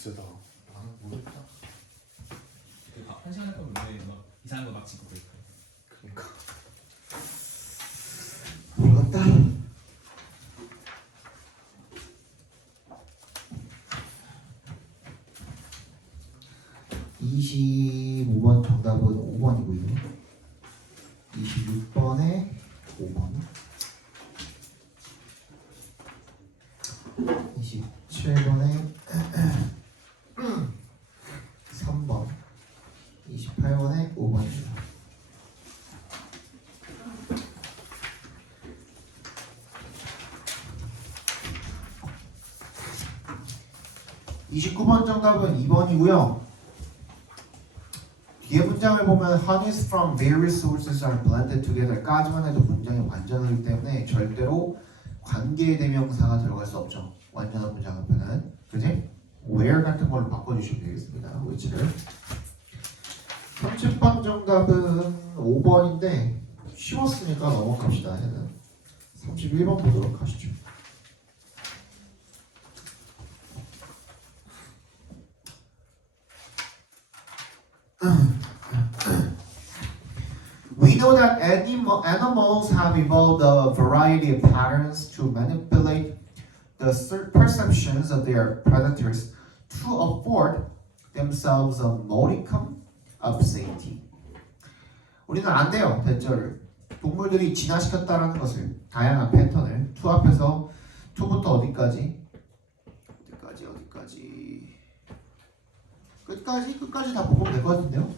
세다. 나는 모르겠다. 한 시간 했던 문제 막 이상한 거 막 찍고 그랬다. 그러니까. 모르겠다. (25번) 정답은 5번이고요. 26번에 5번, 27번에 3번, 28번에 5번입니다. (29번) 정답은 2번이고요. 뒤에 문장을 보면 Honeys from various sources are blended together까지만 해도 문장이 완전하기 때문에 절대로 관계 대명사가 들어갈 수 없죠. 완전한 문장 앞에는. 그지? where 같은 걸로 바꿔주시면 되겠습니다. which를. 30번 정답은 5번인데 쉬웠으니까 넘어갑시다. 얘는 31번 보도록 하시죠. We know that animals have evolved a variety of patterns to manipulate the perceptions of their predators to afford themselves a modicum of safety. 우리는 안 돼요, 대절을. 동물들이 진화시켰다라는 것을, 다양한 패턴을 to 앞에서 to부터 어디까지? 끝까지 다 묶으면 될 것 같은데요?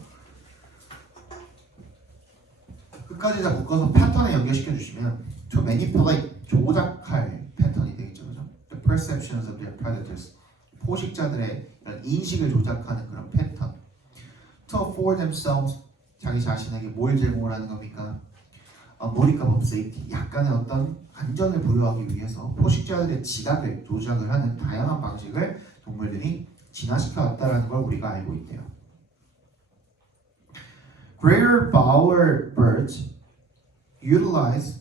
끝까지 다 묶어서 패턴에 연결시켜 주시면 to manipulate, 조작할 패턴이 되겠죠, 그죠? The perceptions of their predators, 포식자들의 이런 인식을 조작하는 그런 패턴. To afford themselves, 자기 자신에게 뭘 제공을 하는 겁니까? A modicum of safety, 약간의 어떤 안전을 부여하기 위해서 포식자들의 지각을 조작을 하는 다양한 방식을 동물들이 진화시켜 왔다라는 걸 우리가 알고 있대요. Greater bowerbirds utilize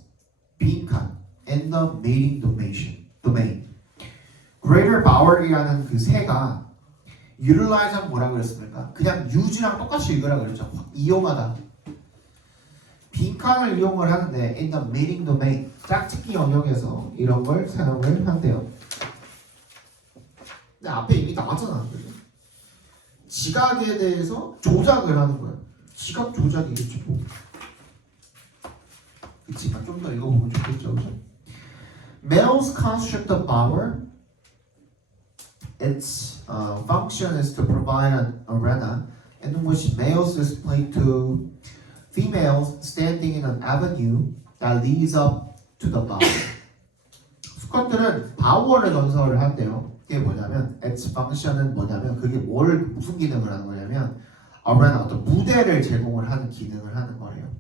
빈칸 in the mating domain. Greater bower이라는 그 새가 utilize는 뭐라고 그랬습니까? 그냥 use랑 똑같이 읽으라 그랬죠. 이용하다. 빈칸을 이용을 하는데 in the mating domain, 짝짓기 영역에서 이런 걸 사용을 한대요. 근데 앞에 이미 나왔잖아. 지각에 대해서 조작을 하는 거야. 지각 조작이겠죠. 뭐. 그치만 좀 더 읽어보면 좋겠죠. 그죠? Males constrict the bower. Its function is to provide an arena in which males display to females standing in an avenue that leads up to the bower. 수컷들은 바우어를 건설을 한대요. 그게 뭐냐면 its function은 뭐냐면 그게 무슨 기능을 하는 거냐면 arena, 어떤 무대를 제공을 하는 기능을 하는 거래요.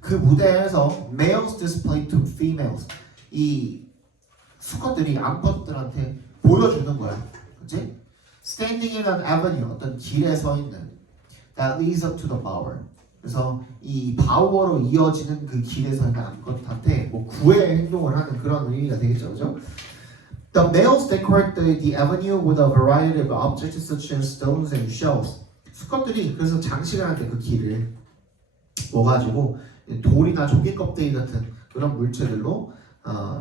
그 무대에서 males display to females, 이 수컷들이 암컷들한테 보여주는 거야. 그치? Standing in an avenue, 어떤 길에 서 있는 that leads up to the bower. 그래서 이 바우어로 이어지는 그 길에 서 있는 암컷한테 뭐 구애 행동을 하는 그런 의미가 되겠죠. 그죠? The males decorate the avenue with a variety of objects such as stones and shells. 수컷들이 그래서 장식을 할 때 그 길을 뭐 가지고 돌이나 조개 껍데기 같은 그런 물체들로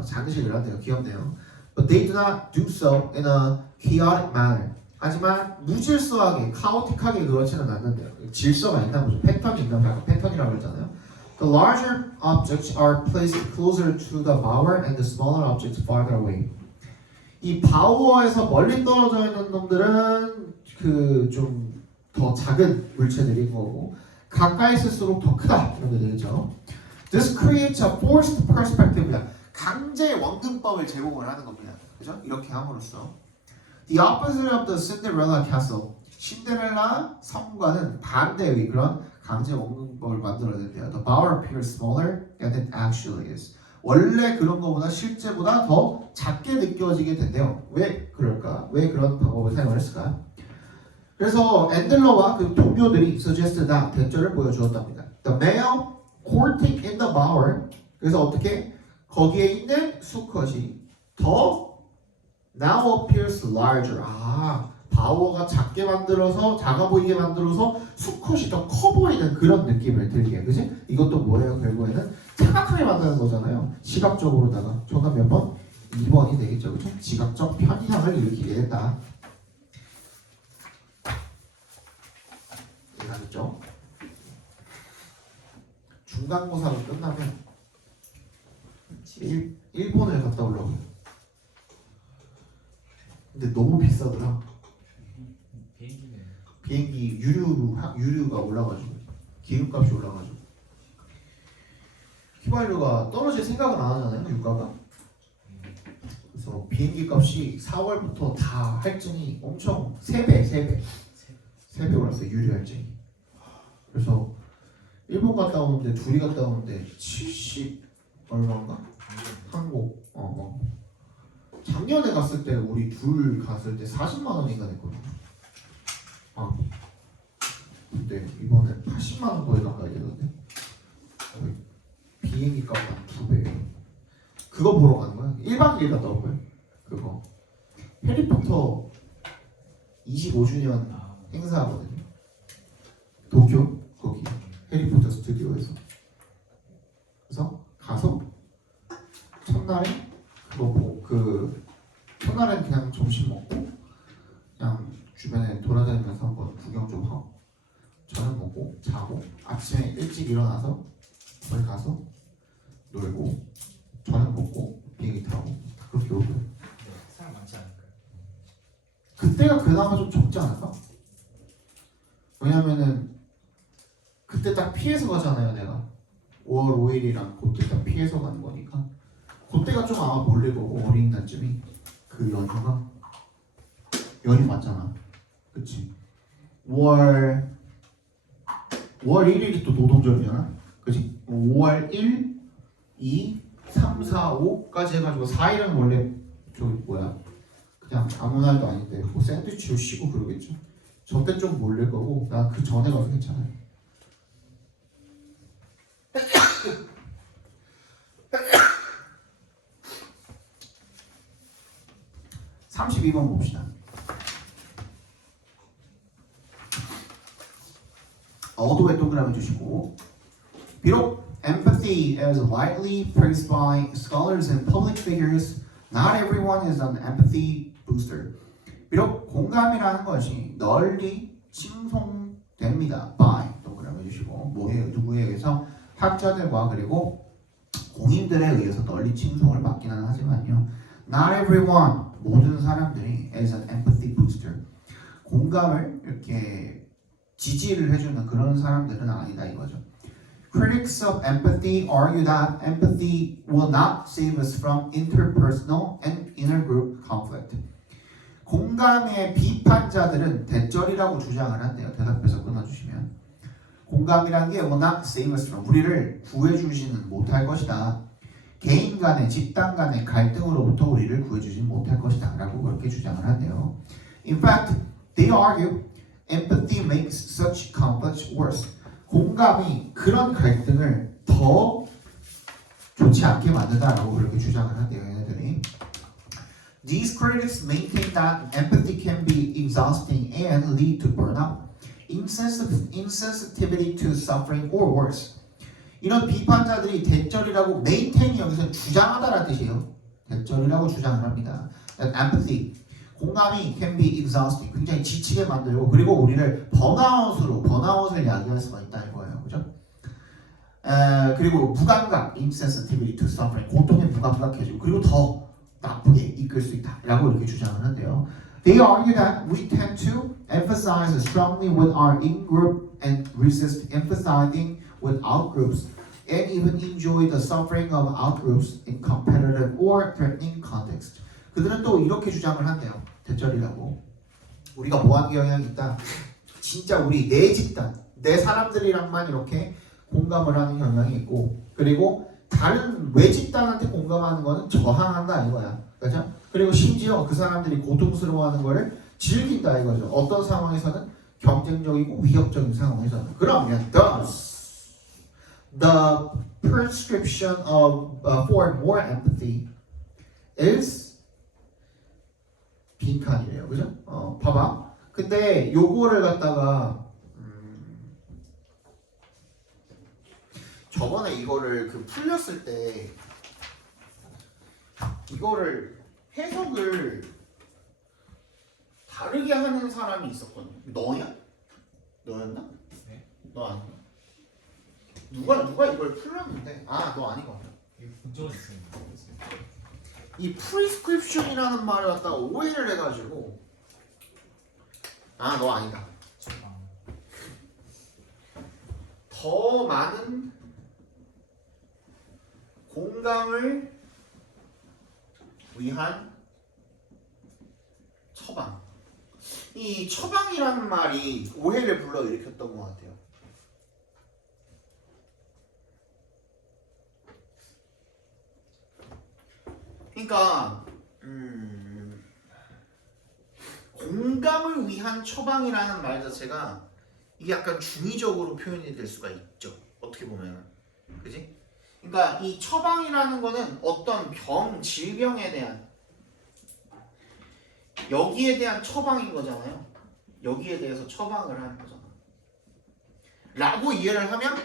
장식을 한대요. 귀엽네요. But they do not do so in a chaotic manner. 하지만 무질서하게, 카오틱하게 그렇지는 않는데요. 질서가 있나 보죠. 패턴이 있나 봐요. 패턴이라고 했잖아요. The larger objects are placed closer to the bower and the smaller objects farther away. 이 바우어에서 멀리 떨어져 있는 놈들은 그 좀 더 작은 물체들인 거고 가까이 있을수록 더 크다 이런 게 되겠죠. This creates a forced perspective. 강제 원근법을 제공을 하는 겁니다. 그죠? 이렇게 함으로써 The opposite of the Cinderella castle. 신데렐라 성과는 반대의 그런 강제 원근법을 만들어낸대요. The bower appears smaller than it actually is. 원래 그런 거보다 실제보다 더 작게 느껴지게 된대요. 왜 그럴까? 왜 그런 방법을 사용을 했을까? 그래서 앤들러와 그 동료들이 suggested that 대절을 보여주었답니다. The male courting in the bower. 그래서 어떻게? 거기에 있는 수컷이 더 now appears larger. 바우 좌우어가 작게 만들어서 작아 보이게 만들어서 수컷이 더 커 보이는 그런 느낌을 들게, 그지? 이것도 뭐예요? 결국에는 착각하게 만드는 거잖아요. 시각적으로다가 정답 몇 번? 2번이 되겠죠, 그죠? 지각적 편향을 일으키게 된다. 이해하겠죠? 중간고사가 끝나면 일본을 갔다 오려고. 근데 너무 비싸더라. 비행기는 비행기 유류가 올라가지고 기름값이 올라가지고 휘발유가 떨어질 생각은 안 하잖아요, 유가가. 그래서 비행기 값이 4월부터 다 할증이 엄청 3배 올랐어요, 유류 할증이. 그래서 일본 갔다 오는데 둘이 갔다 오는데 70 얼마인가? 한국 작년에 갔을 때 우리 둘 갔을 때 40만 원인가 냈거든요. 근데 이번에 80만 원 거의 가까이 되던데. 거의 비행기 값만 2배. 그거 보러 가는 거야. 1박 2일 갔다 올 거예요. 그거 해리포터 25주년 행사하거든요. 도쿄 거기 해리포터 스튜디오에서. 그래서 가서 첫날에 그거 보고 첫날엔 그냥 점심 먹고 그냥 주변에 돌아다니면서 한번 구경 좀 하고 저녁 먹고 자고 아침에 일찍 일어나서 거기 가서 놀고 저녁 먹고 비행기 타고 그렇게 오고요. 네, 사람 많지 않을까요? 그때가 그나마 좀 적지 않을까? 왜냐면은 그때 딱 피해서 가잖아요, 내가 5월 5일이랑 그때 딱 피해서 가는 거니까 그때가 좀 아마 몰릴 거고 어린이날쯤이 그 연휴 맞잖아, 그치? 5월 1일이 또 노동절이잖아, 그치? 5월 1, 2, 3, 4, 5까지 해가지고 4일은 원래 그냥 아무 날도 아닌데 뭐 샌드위치로 쉬고 그러겠죠. 저때 좀 몰릴 거고 난 그 전에 가도 괜찮아요. 32번 봅시다. 어도에 동그라미 주시고 비록 empathy is widely praised by scholars and public figures, not everyone is an empathy booster. 비록 공감이라는 것이 널리 칭송됩니다. by 동그라미 주시고 뭐에 누구에 의해서 학자들과 그리고 공인들에 의해서 널리 칭송을 받기는 하지만요. Not everyone 모든 사람들이 as an empathy booster 공감을 이렇게 지지를 해주는 그런 사람들은 아니다 이거죠. Critics of empathy argue that empathy will not save us from interpersonal and intergroup conflict. 공감의 비판자들은 대절이라고 주장을 한대요. 대답해서 끊어주시면 공감이란 게 will not save us from 우리를 구해주지는 못할 것이다. 개인 간의 집단 간의 갈등으로부터 우리를 구해주지는 못할 것이다 라고 그렇게 주장을 한대요. In fact, they argue empathy makes such conflicts worse. 공감이 그런 갈등을 더 좋지 않게 만든다라고 그렇게 주장을 한대요, 얘네들이. These critics maintain that empathy can be exhausting and lead to burnout, insensitivity to suffering, or worse. 이런 비판자들이 대절이라고 maintain이 여기서 주장하다라는 뜻이에요. 대절이라고 주장을 합니다. That empathy, 공감이 can be exhausting, 굉장히 지치게 만들고 그리고 우리를 번아웃을 야기할 수가 있다 이거예요, 그죠? 그리고 무감각, insensitivity to suffering, 고통에 무감각해지고 그리고 더 나쁘게 이끌 수 있다라고 이렇게 주장을 한대요. They argue that we tend to emphasize strongly with our in-group and resist emphasizing with out-groups, and even enjoy the suffering of out-groups in competitive or threatening context. 그들은 또 이렇게 주장을 한대요. 대절이라고. 우리가 모한 경향이 있다. 진짜 우리 내 집단, 내 사람들이랑만 이렇게 공감을 하는 경향이 있고, 그리고 다른 외 집단한테 공감하는 거는 저항한다 이거야. 그렇죠? 그리고 심지어 그 사람들이 고통스러워하는 거를 즐긴다 이거죠. 어떤 상황에서는 경쟁적이고 위협적인 상황에서는. 그러면 the prescription of for more empathy is 빈칸이래요, 그죠? 봐봐. 근데 요거를 갖다가 저번에 이거를 그 풀렸을 때 이거를 해석을 다르게 하는 사람이 있었거든요. 너야? 너였나? 네. 너 아니야? 누가 이걸 풀렸는데? 아, 너 아닌 것 같아. 이거 본 적은 있습니다. 이 prescription이라는 말을 갖다가 오해를 해가지고 아, 너 아니다. 더 많은 공감을 위한 처방. 이 처방이라는 말이 오해를 불러일으켰던 것 같아요. 그러니까 공감을 위한 처방이라는 말 자체가 이게 약간 중의적으로 표현이 될 수가 있죠. 어떻게 보면은, 그지? 그러니까 이 처방이라는 거는 어떤 병, 질병에 대한 여기에 대한 처방인 거잖아요. 여기에 대해서 처방을 하는 거잖아. 라고 이해를 하면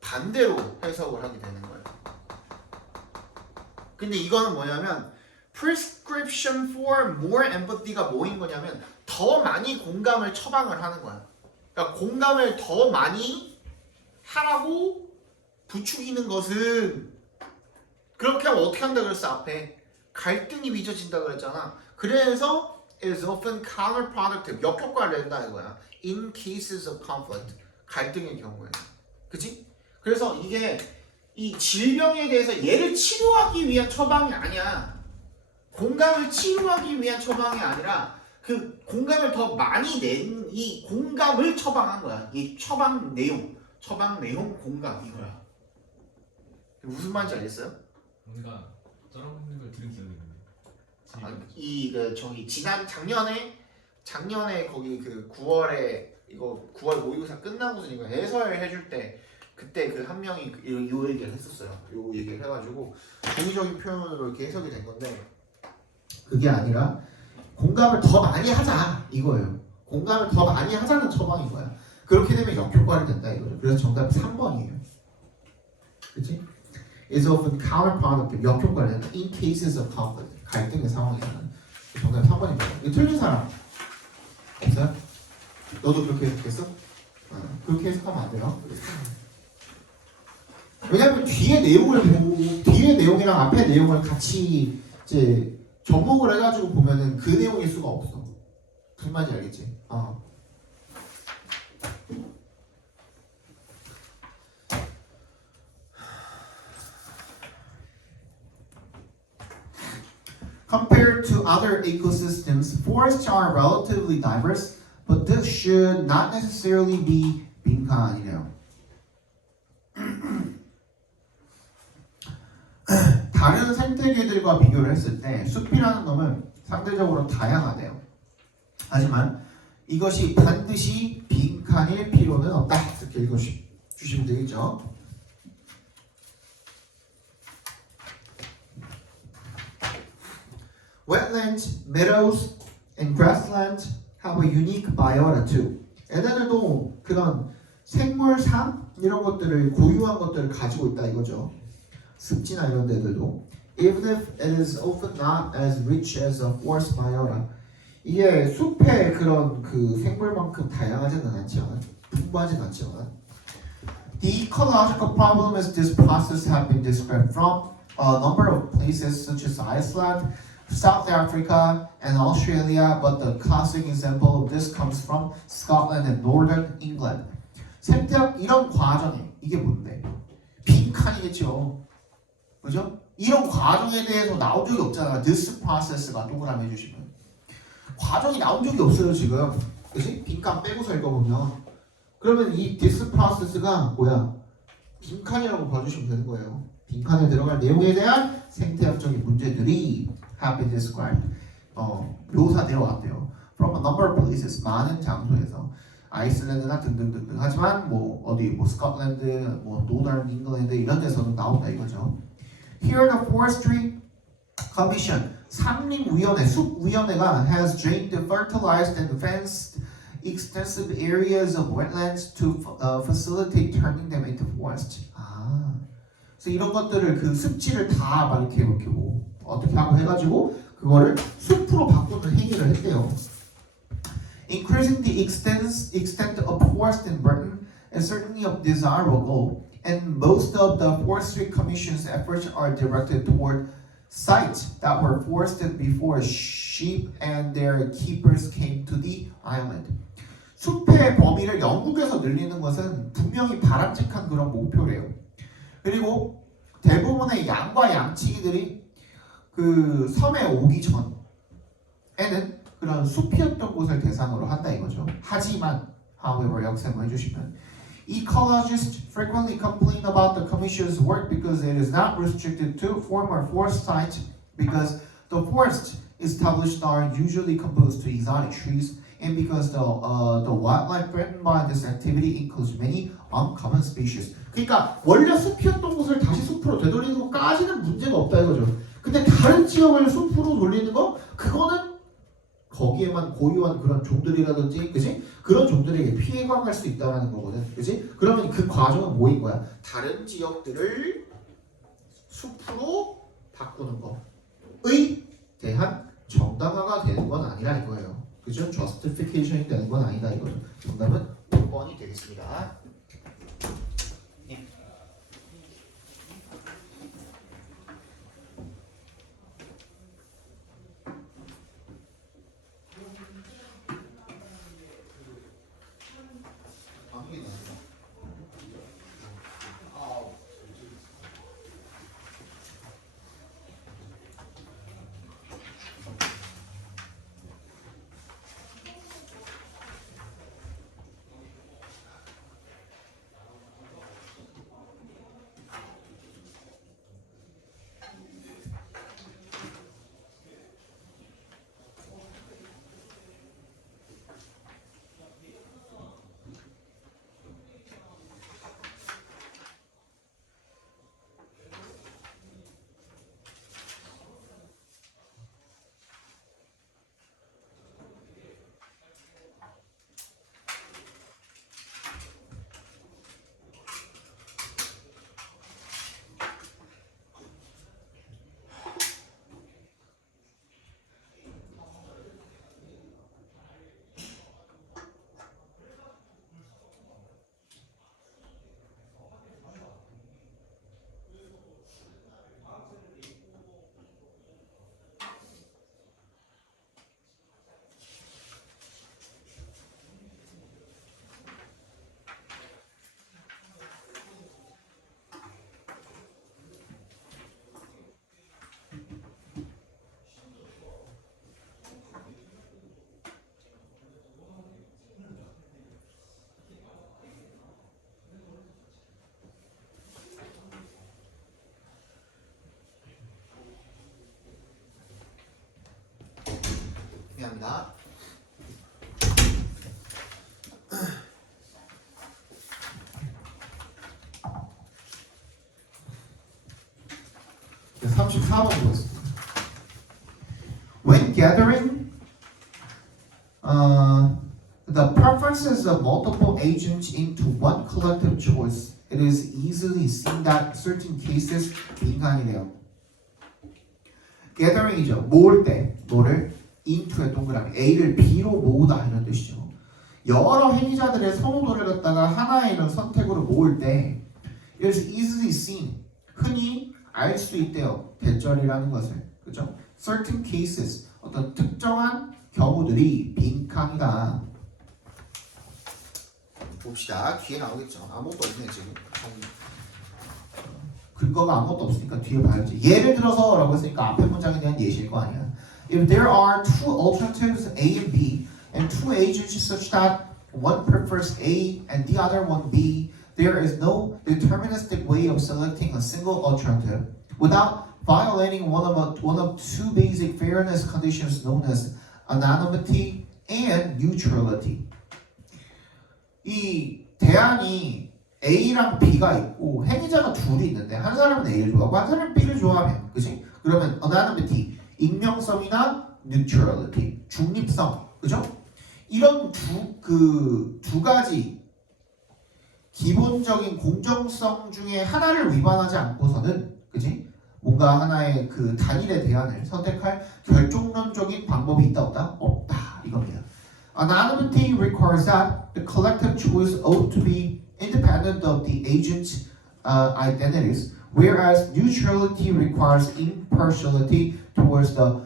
반대로 해석을 하게 되는 거예요. 근데 이거는 뭐냐면 prescription for more empathy가 뭐인 거냐면 더 많이 공감을 처방을 하는 거야. 그러니까 공감을 더 많이 하라고 부추기는 것은 그렇게 하면 어떻게 한다 그랬어 앞에 갈등이 빚어진다 그랬잖아. 그래서 is often counterproductive 역효과를 낸다는 거야. In cases of conflict 갈등의 경우에, 그치? 그래서 이게 이 질병에 대해서 얘를 치료하기 위한 처방이 아니야. 공감을 치료하기 위한 처방이 아니라 그 공감을 더 많이 낸 이 공감을 처방한 거야. 이 처방 내용 공감 이거야. 무슨 말인지 알겠어요? 뭔가 썰어먹는 걸 들은 기억이 있는데. 그 저기 지난 작년에 거기 그 9월에 이거 9월 모의고사 끝나고서 이거 해설 해줄 때 그때 그 한 명이 요 얘기를 했었어요. 요 얘기를 해가지고 중의적인 표현으로 이렇게 해석이 된 건데 그게 아니라 공감을 더 많이 하자 이거예요. 공감을 더 많이 하자는 처방인 거야. 그렇게 되면 역효과를 된다 이거죠. 그래서 정답이 3번이에요. 그치? is often counterproductive 역효과를 된다. In cases of conflict 갈등의 상황에서는 정답이 3번입니다. 이거 틀린 사람 없어요? 너도 그렇게 해석했어? 그렇게 해석하면 안 돼요. 왜냐면 뒤에 내용을 보고 뒤에 내용이랑 앞에 내용을 같이 이제 접목을 해가지고 보면은 그 내용일 수가 없어. 무슨 말인지 알겠지? Compared to other ecosystems, forests are relatively diverse, but this should not necessarily be 빈칸이래요. 다른 생태계들과 비교를 했을 때 숲이라는 놈은 상대적으로 다양하대요. 하지만 이것이 반드시 빈칸일 필요는 없다. 이렇게 읽어주시면 되겠죠. Wetlands, meadows, and grasslands have a unique biota too. 얘네들도 그런 생물상 이런 것들을 고유한 것들을 가지고 있다 이거죠. 습지나 이런 데들도. Even if it is often not as rich as a forest biota. 이게 숲의 그런 그 생물만큼 다양하지는 않지만 풍부하지는 않지만. The ecological problem is this process have been described from a number of places such as Iceland, South Africa, and Australia, but the classic example of this comes from Scotland and Northern England. 생태학 이런 과정에 이게 뭔데? 빈칸이겠죠. 그죠? 이런 과정에 대해서 나온 적이 없잖아. This process가 동그라미 해주시면 과정이 나온 적이 없어요 지금. 그치? 빈칸 빼고서 읽어보면 그러면 이 this process가 뭐야? 빈칸이라고 봐주시면 되는 거예요. 빈칸에 들어갈 내용에 대한 생태학적인 문제들이 have been described. 묘사되어 왔대요. From a number of places, 많은 장소에서. 아이슬란드나 등등등등. 하지만 뭐 어디 뭐 스코틀랜드, 뭐 노던 잉글랜드 이런 데서도 나온다 이거죠. Here the Forestry Commission 산림위원회, 숲위원회가 has drained, fertilized and fenced extensive areas of wetlands to facilitate turning them into forest. 아, 그래서 이런 것들을 그 습지를 다 막 이렇게 뭐 어떻게 하고 해가지고 그거를 숲으로 바꾸는 행위를 했대요. Increasing the extent of forest in Britain is certainly a desirable goal, and most of the Forestry Commission's efforts are directed toward sites that were forested before sheep and their keepers came to the island. 숲의 범위를 영국에서 늘리는 것은 분명히 바람직한 그런 목표래요. 그리고 대부분의 양과 양치기들이 그 섬에 오기 전에는 그런 숲이었던 곳을 대상으로 한다 이거죠. 하지만, however, 역셈을 해주시면 ecologists frequently complain about the Commission's work because it is not restricted to former forest sites because the forests established are usually composed to exotic trees and because the wildlife threatened by this activity includes many uncommon species. 그러니까 원래 숲이었던 곳을 다시 숲으로 되돌리는 것까지는 문제가 없다 이거죠. 근데 다른 지역을 숲으로 돌리는 거 그거는 거기에만 고유한 그런 종들이라든지, 그지? 그런 종들에게 피해가 갈 수 있다는 거거든, 그지? 그러면 그 과정은 뭐인 거야? 다른 지역들을 숲으로 바꾸는 거의 대한 정당화가 되는 건 아니라 이거예요, 그죠? justification이 되는 건 아니다 이거죠. 정답은 5번이 되겠습니다. 미안합니다. 34번 보겠습니다. When gathering the preferences of multiple agents into one collective choice, it is easily seen that certain cases 빈칸이래요. gathering이죠. 모을 때, 뭐를 into의 동그라미 A를 B로 모으다 이런 뜻이죠. 여러 행위자들의 선호도를 갖다가 하나의 이런 선택으로 모을 때 it is easily seen, 흔히 알 수 있대요. 대절이라는 것을, 그죠? certain cases, 어떤 특정한 경우들이 빈칸이다. 봅시다. 뒤에 나오겠죠. 아무것도 없네 지금. 근거가 아무것도 없으니까 뒤에 봐야지. 예를 들어서 라고 했으니까 앞에 문장에 대한 예시일 거 아니야. If there are two alternatives A and B and two agents such that one prefers A and the other one B, there is no deterministic way of selecting a single alternative without violating one of two basic fairness conditions known as anonymity and neutrality. 이 대안이 A랑 B가 있고 행위자가 둘이 있는데 한 사람은 A를 좋아하고 한 사람은 B를 좋아하면, 그치? 그러면 anonymity, 익명성이나 neutrality, 중립성, 그죠? 이런 두 가지 기본적인 공정성 중에 하나를 위반하지 않고서는, 그지? 뭔가 하나의 그 단일의 대안을 선택할 결정론적인 방법이 있다 없다? 없다 이겁니다. Anonymity requires that the collective choice ought to be independent of the agent's identities, whereas neutrality requires impartiality towards the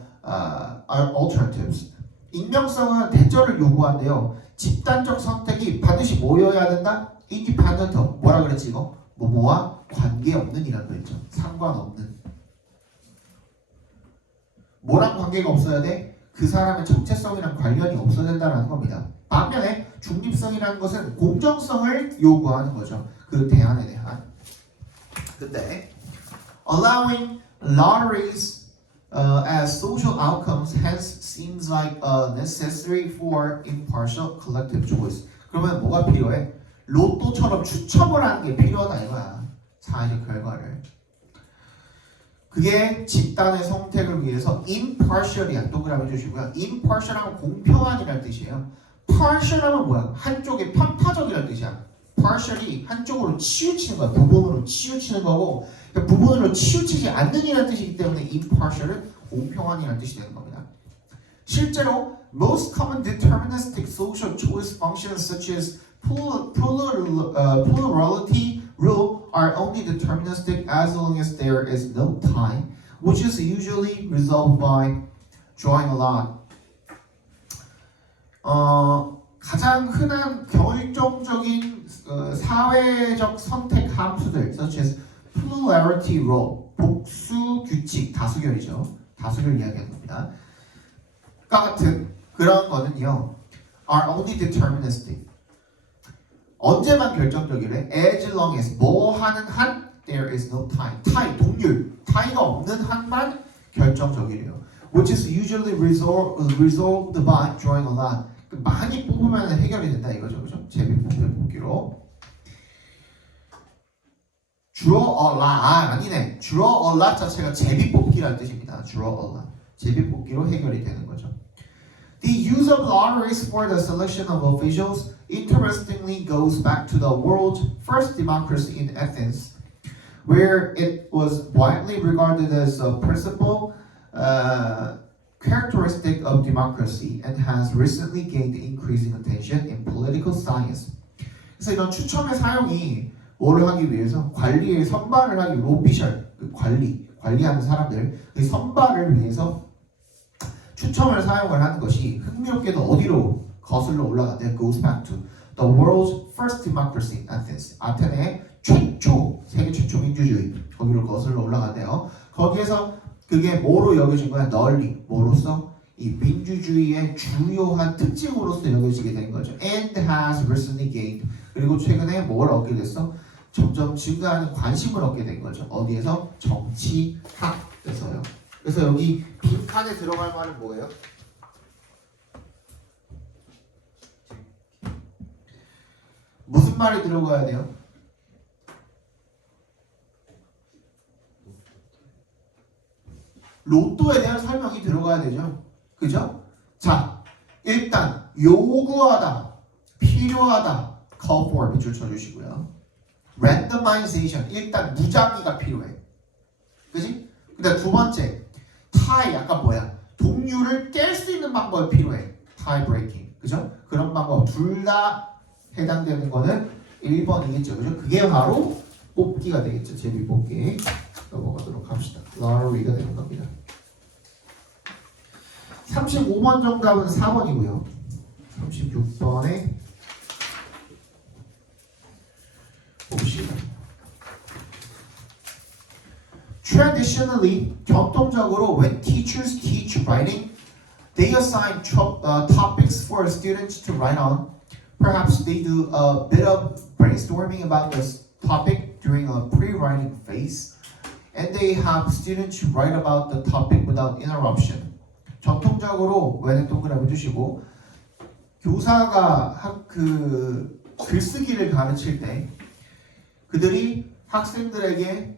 alternatives. 익명성은 대절을 요구한대요. 집단적 선택이 반드시 뭐여야 된다? independent of. 뭐라 그랬지 이거? 뭐뭐와 관계없는 이라고 했죠. 상관없는. 뭐랑 관계가 없어야 돼? 그 사람의 정체성이랑 관련이 없어야 된다는 겁니다. 반면에 중립성이라는 것은 공정성을 요구하는 거죠. 그 대안에 대한. 근데 allowing lotteries as social outcomes hence seems like necessary for impartial collective choice. 그러면 뭐가 필요해? 로또처럼 추첨을 하는 게 필요하다 이거야. 사회적 결과를. 그게 집단의 선택을 위해서 impartial이야. 동그라미 주시고요. impartial하면 공평한이라는 뜻이에요. partial하면 뭐야? 한쪽에 편파적이라는 뜻이야. partially 한쪽으로 치우치는 거야. 부분으로 치우치는 거고, 부분으로 치우치지 않는 이라는 뜻이기 때문에 impartial은 공평한이라는 뜻이 되는 겁니다. 실제로 most common deterministic social choice functions such as plurality rule are only deterministic as long as there is no tie, which is usually resolved by drawing a lot. 가장 흔한 결정적인 사회적 선택 함수들, such as plurality rule, 복수 규칙, 다수결이죠. 다수결 이야기하는 겁니다. 같은 그런 거는요, are only deterministic. 언제만 결정적이래? As long as 뭐 하는 한 there is no tie. tie 동률. tie가 없는 한만 결정적이래요. Which is usually resolved by drawing a lot. 많이 뽑으면 해결이 된다 이거죠, 그죠? 제비뽑기로. draw a lot 아니네. draw a lot 자체가 제비뽑기라는 뜻입니다. draw a lot. 제비뽑기로 해결이 되는 거죠. The use of lotteries for the selection of officials interestingly goes back to the world's first democracy in Athens, where it was widely regarded as a principal characteristic of democracy and has recently gained increasing attention in political science. 그래서 이런 추첨의 사용이 뭐를 하기 위해서 관리의 선발을 하기 위해 오피셜 관리하는 사람들 그 선발을 위해서 추첨을 사용을 하는 것이 흥미롭게도 어디로 거슬러 올라가는데 goes back to the world's first democracy in Athens. 아테네의 최초 세계 최초 민주주의 거기로 거슬러 올라가는데요. 거기에서 그게 뭐로 여겨진 거야? 널리 뭐로서? 이 민주주의의 주요한 특징으로서 여겨지게 된 거죠. And has recently gained. 그리고 최근에 뭘 얻게 됐어? 점점 증가하는 관심을 얻게 된 거죠. 어디에서? 정치학에서요. 그래서 여기 빈칸에 들어갈 말은 뭐예요? 무슨 말이 들어가야 돼요? 로또에 대한 설명이 들어가야 되죠. 그죠? 자, 일단 요구하다, 필요하다, call for 밑줄 쳐주시고요. randomization, 일단 무작위가 필요해. 그지? 근데 두 번째, tie, 약간 뭐야? 동률을 깰 수 있는 방법이 필요해. tie breaking, 그죠? 그런 방법 둘 다 해당되는 거는 1번이겠죠. 그죠? 그게 바로 뽑기가 되겠죠. 제비뽑기. 넘어가도록 합시다. lottery가 되는 겁니다. 35번 정답은 4번이고요. 36번에 봅시다. Traditionally, 전통적으로 when teachers teach writing, they assign topics for students to write on. Perhaps they do a bit of brainstorming about this topic during a pre-writing phase, and they have students write about the topic without interruption. 전통적으로 when은 동그라미 두시고 교사가 글쓰기를 가르칠 때 그들이 학생들에게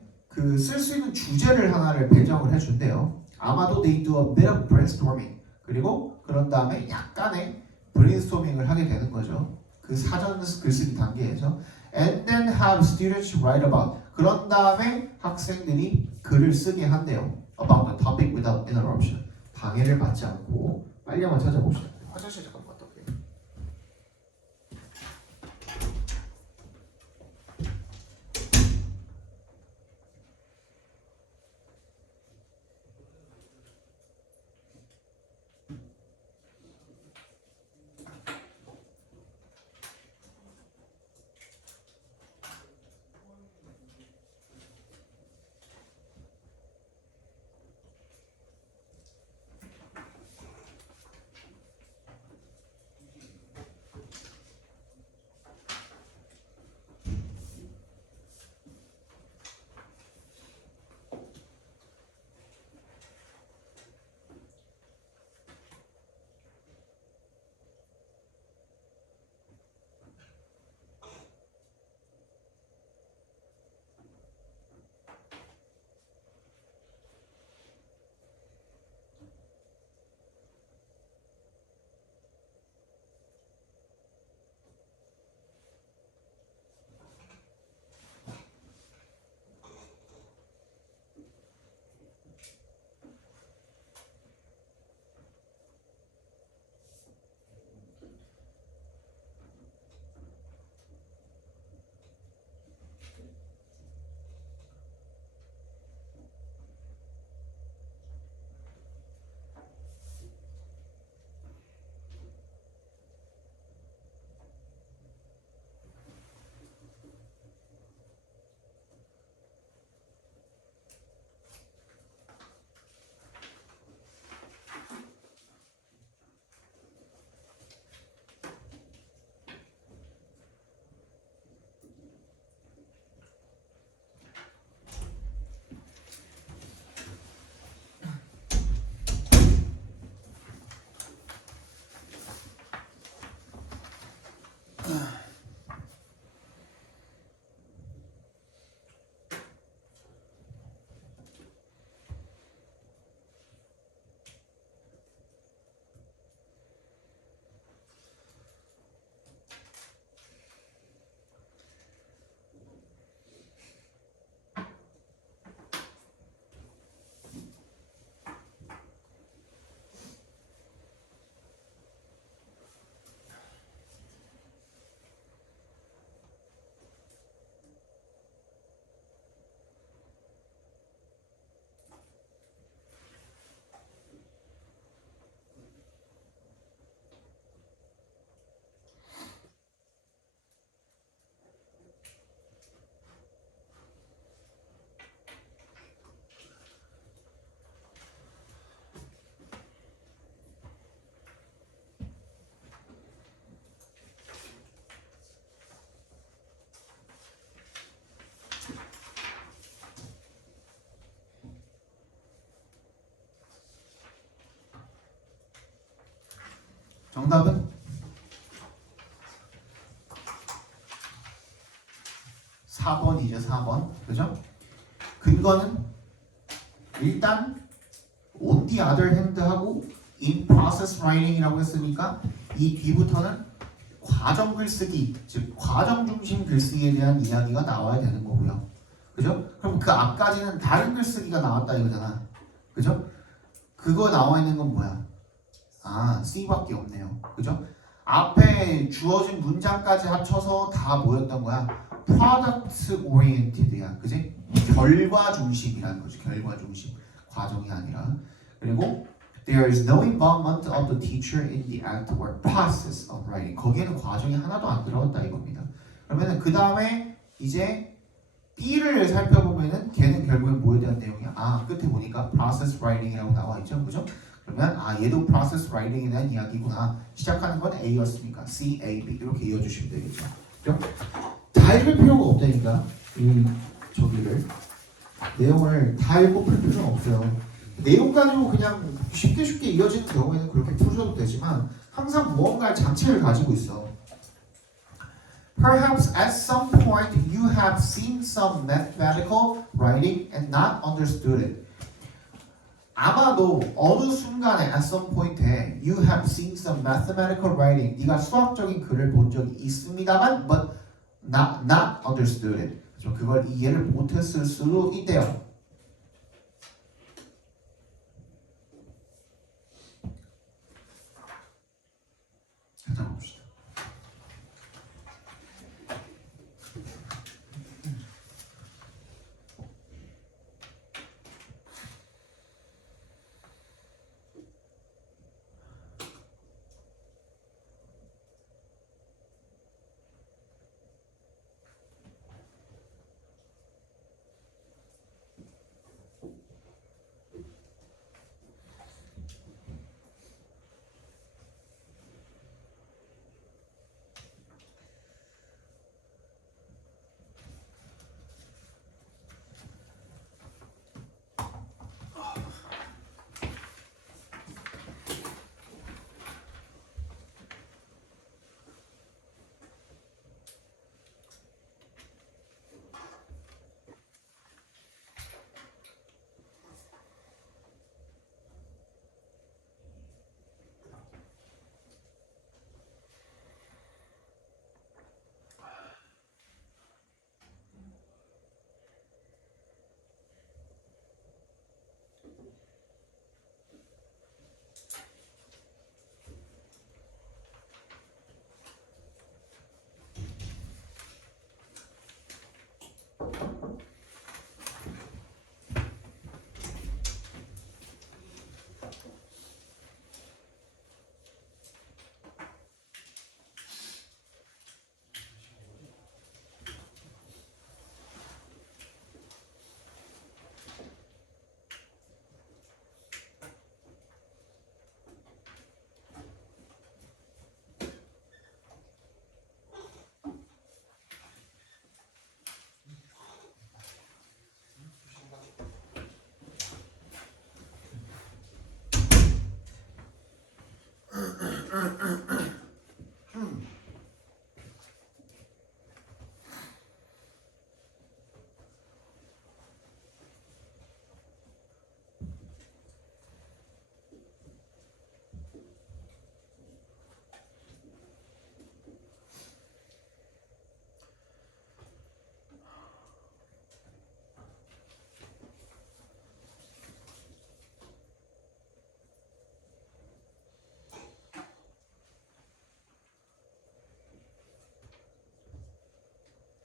쓸 수 있는 주제를 하나를 배정을 해준대요. 아마도 they do a bit of brainstorming. 그리고 그런 다음에 약간의 브레인스토밍을 하게 되는 거죠. 그 사전 글쓰기 단계에서. And then have students write about. 그런 다음에 학생들이 글을 쓰게 한대요. About the topic without interruption. 방해를 받지 않고. 빨리 한번 찾아봅시다. 화장실 잠깐 갔다 올게요. 정답은 4번이죠. 4번. 그죠? 근거는 일단 on the other hand 하고 in process writing이라고 했으니까 이 뒤부터는 과정 글쓰기, 즉 과정 중심 글쓰기에 대한 이야기가 나와야 되는 거고요. 그죠? 그럼 그 앞까지는 다른 글쓰기가 나왔다 이거잖아. 그죠? 그거 나와 있는 건 뭐야? 아, C밖에 없네요. 그죠? 앞에 주어진 문장까지 합쳐서 다 뭐였던 거야? Product oriented야. 그지? 결과 중심이라는 거죠. 결과 중심. 과정이 아니라. 그리고 There is no involvement of the teacher in the act or process of writing. 거기에는 과정이 하나도 안 들어갔다 이겁니다. 그러면은 그 다음에 이제 B를 살펴보면은 걔는 결국엔 뭐에 대한 내용이야? 아, 끝에 보니까 process writing이라고 나와 있죠. 그죠? 그러면 아, 얘도 process writing에 대한 이야기구나. 시작하는 건 A였으니까 C, A, B 이렇게 이어주시면 되겠죠. 그죠? 다 읽을 필요가 없다니까. 이 저기를 내용을 다 읽고 풀 필요는 없어요. 내용 가지고 그냥 쉽게 이어지는 경우에는 그렇게 푸셔도 되지만 항상 무언가의 장치를 가지고 있어. Perhaps at some point you have seen some mathematical writing and not understood it. 아마도 어느 순간에 at some point에 you have seen some mathematical writing. 네가 수학적인 글을 본 적이 있습니다만 but not understood it. 그렇죠? 그걸 이해를 못했을 수도 있대요. 찾아봅시다.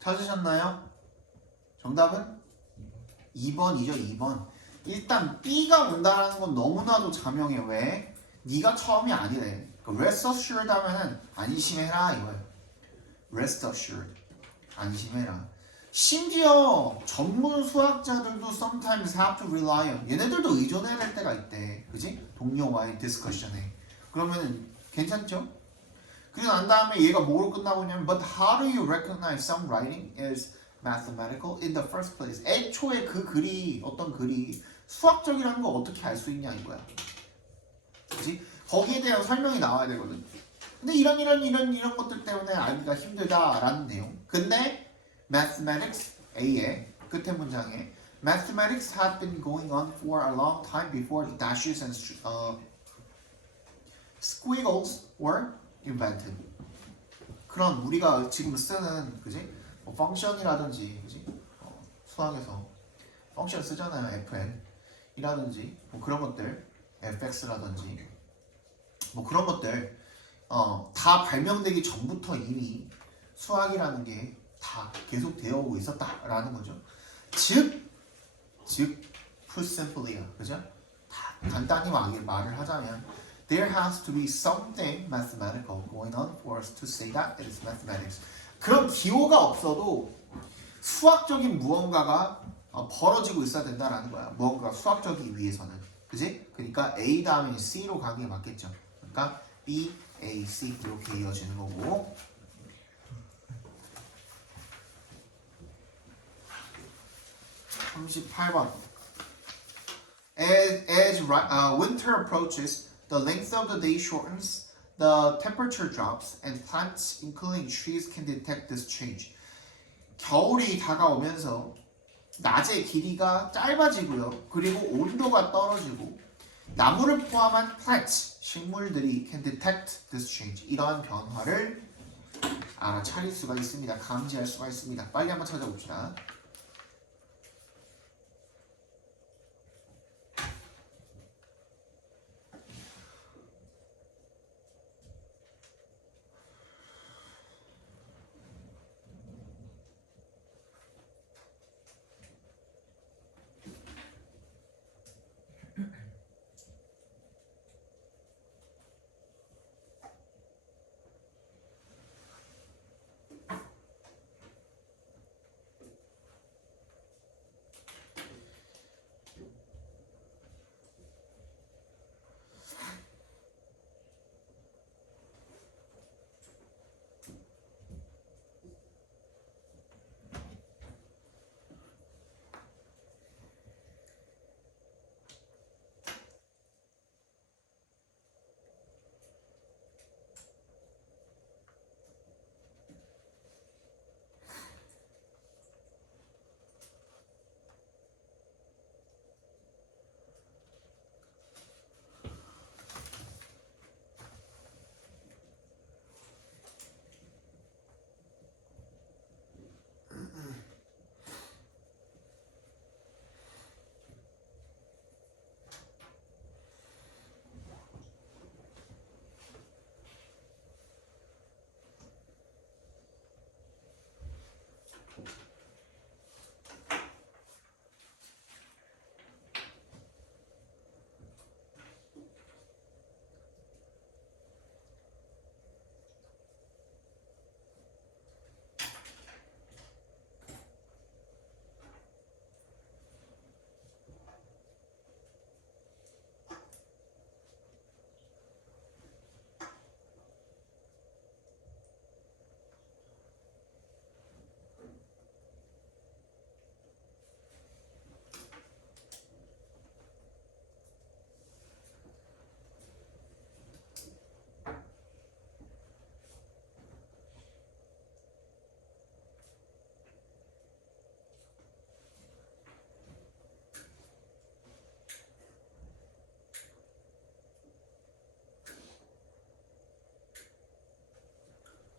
찾으셨나요? 정답은 2번이죠. 2번. 일단 B가 온다는 건 너무나도 자명해. 왜? 네가 처음이 아니래. Rest assured 하면은 안심해라 이거예요. Rest assured. 안심해라. 심지어 전문 수학자들도 sometimes have to rely on. 얘네들도 의존해야 될 때가 있대. 그지? 동료와의 디스커션에. 그러면은 괜찮죠? 그리고 난 다음에 얘가 뭐로 끝나고 있냐면 But how do you recognize some writing is mathematical in the first place? 애초에 그 글이 어떤 글이 수학적이라는 거 어떻게 알 수 있냐 이거야. 그치? 거기에 대한 설명이 나와야 되거든. 근데 이런 것들 때문에 알기가 힘들다라는 내용. 근데 mathematics A의 끝에 문장에 Mathematics had been going on for a long time before the dashes and squiggles were invented. 그런 우리가 지금 쓰는 그지? 뭐 펑션이라든지 그지? 수학에서 펑션 쓰잖아요. fn이라든지 뭐 그런 것들 fx라든지 뭐 그런 것들 다 발명되기 전부터 이미 수학이라는 게 다 계속 되어 오고 있었다라는 거죠. 즉 put simply야, 그죠? 다 간단히 말을 하자면 there has to be something mathematical going on for us to say that it is mathematics. 그런 기호가 없어도 수학적인 무언가가 벌어지고 있어야 된다라는 거야. 무언가 수학적이기 위해서는, 그지? 그러니까 A 다음에 C로 가는 게 맞겠죠. 그러니까 B, A, C 이렇게 이어지는 거고. 38번. As winter approaches, the length of the day shortens, the temperature drops, and plants, including trees, can detect this change. 겨울이 다가오면서 낮의 길이가 짧아지고요. 그리고 온도가 떨어지고 나무를 포함한 plants, 식물들이 can detect this change. 이러한 변화를 알아차릴 수가 있습니다. 감지할 수가 있습니다. 빨리 한번 찾아봅시다.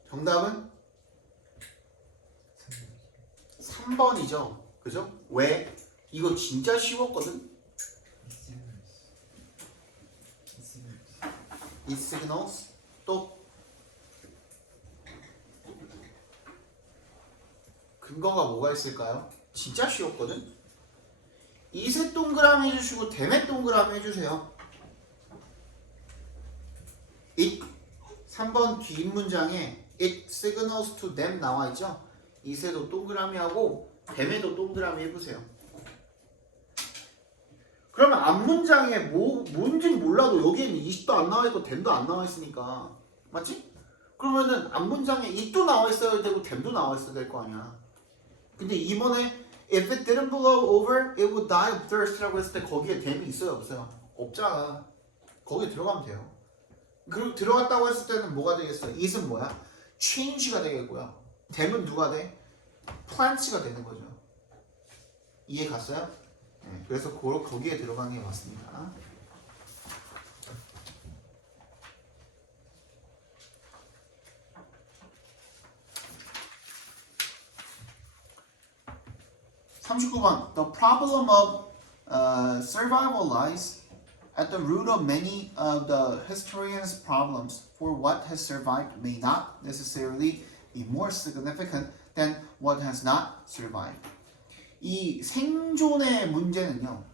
정답은 3번이죠. 그죠? 왜? 이거 진짜 쉬웠거든? 이 signals 또 근거가 뭐가 있을까요? 진짜 쉬웠거든? 이세 동그라미 해주시고 대매 동그라미 해주세요. It 3번 뒷문장에 It signals to them 나와있죠? 이세도 동그라미 하고 대매도 동그라미 해보세요. 그러면 앞문장에 뭔진 몰라도 여기에는 20도 안 나와있고 them도 안 나와있으니까 맞지? 그러면은 앞문장에 it도 나와있어야 되고 them도 나와있어야 될 거 아니야. 근데 이번에 If it didn't blow over, it would die of thirst라고 했을 때 거기에 them이 있어요 없어요? 없잖아. 거기에 들어가면 돼요. 그리고 들어갔다고 했을 때는 뭐가 되겠어? it은 뭐야? change가 되겠고요. them은 누가 돼? plants가 되는 거죠. 이해 갔어요? 네, 그래서 거기에 들어간 게 맞습니다. (39번) The problem of survival lies at the root of many of the historians' problems, for what has survived may not necessarily be more significant than what has not survived. 이 생존의 문제는요,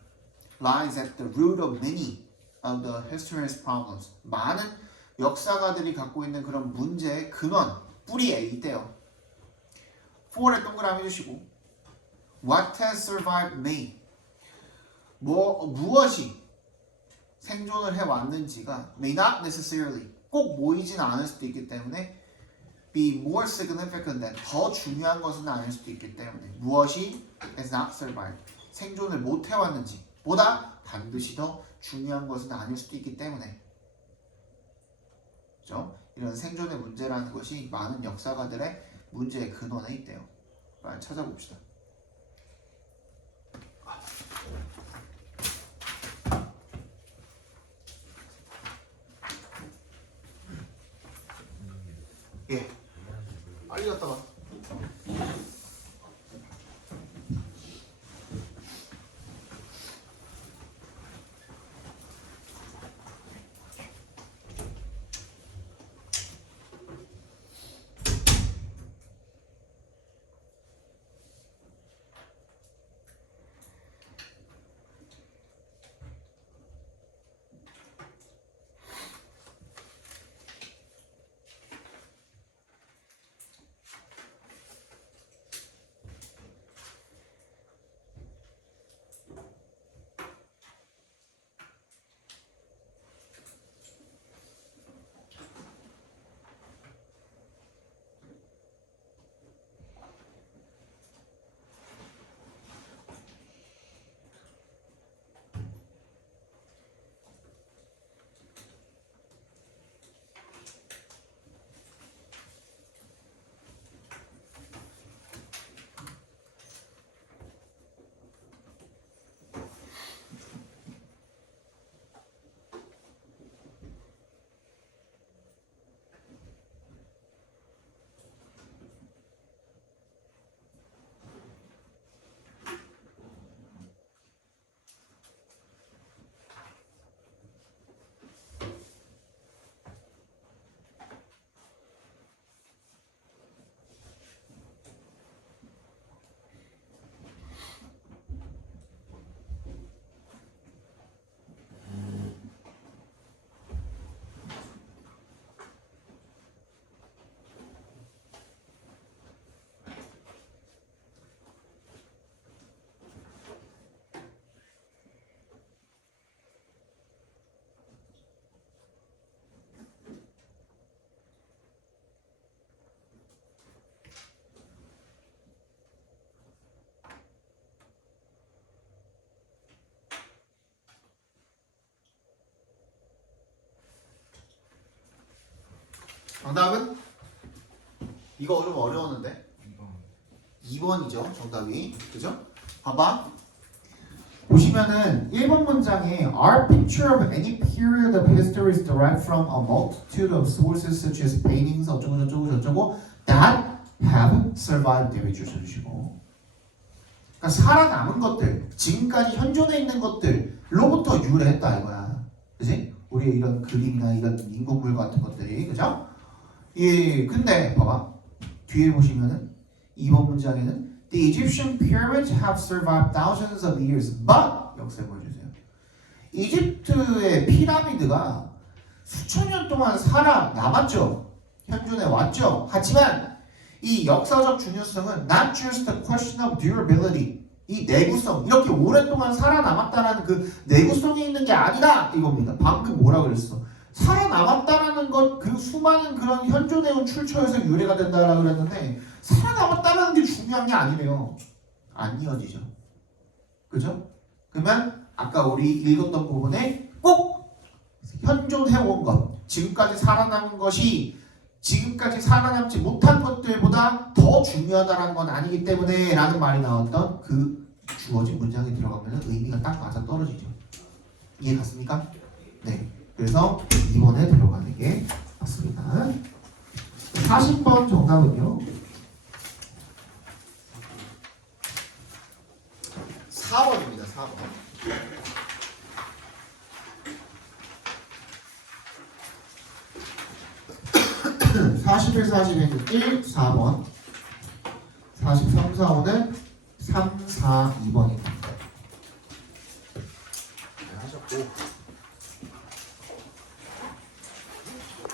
lies at the root of many of the historians' problems. 많은 역사가들이 갖고 있는 그런 문제의 근원, 뿌리에 있대요. for에 동그라미 해주시고, what has survived may. 무엇이 생존을 해왔는지가 may not necessarily 꼭 모이지는 않을 수도 있기 때문에 be more significant than 더 중요한 것은 아닐 수도 있기 때문에 무엇이 has not survived 생존을 못 해왔는지 보다 반드시 더 중요한 것은 아닐 수도 있기 때문에 그렇죠? 이런 생존의 문제라는 것이 많은 역사가들의 문제의 근원에 있대요. 빨리 찾아봅시다. 빨리 갔다 와. 정답은? 이거 좀 어려웠는데? 2번이죠 정답이. 그죠? 봐봐. 보시면은 1번 문장에 Our picture of any period of history is derived from a multitude of sources such as paintings 어쩌고 저쩌고 저쩌고 that have survived 이렇게 주셔주시고, 그러니까 살아남은 것들, 지금까지 현존해 있는 것들로부터 유래했다 이거야. 그지? 우리 이런 그림이나 이런 인공물 같은 것들이. 그죠? 예, 근데 봐봐. 뒤에 보시면은 2번 문장에는 The Egyptian pyramids have survived thousands of years, but 역사 보여주세요. 이집트의 피라미드가 수천 년 동안 살아남았죠. 현존해 왔죠. 하지만 이 역사적 중요성은 not just a question of durability, 이 내구성, 이렇게 오랫동안 살아남았다는 그 내구성이 있는 게 아니다 이겁니다. 방금 뭐라 그랬어? 살아남았다라는 것, 그 수많은 그런 현존해온 출처에서 유래가 된다라고 그랬는데 살아남았다는 게 중요한 게 아니래요. 안 이어지죠. 그죠? 그러면 아까 우리 읽었던 부분에 꼭 현존해온 것, 지금까지 살아남은 것이 지금까지 살아남지 못한 것들보다 더 중요하다는 건 아니기 때문에 라는 말이 나왔던 그 주어진 문장에 들어가면 의미가 딱 맞아 떨어지죠. 이해 갔습니까? 네. 그래서 2번에 들어가는 게 맞습니다. 40번 정답은요. 4번입니다. 4번. 41, 42는 1, 4번. 43, 45는 3, 4, 2번입니다.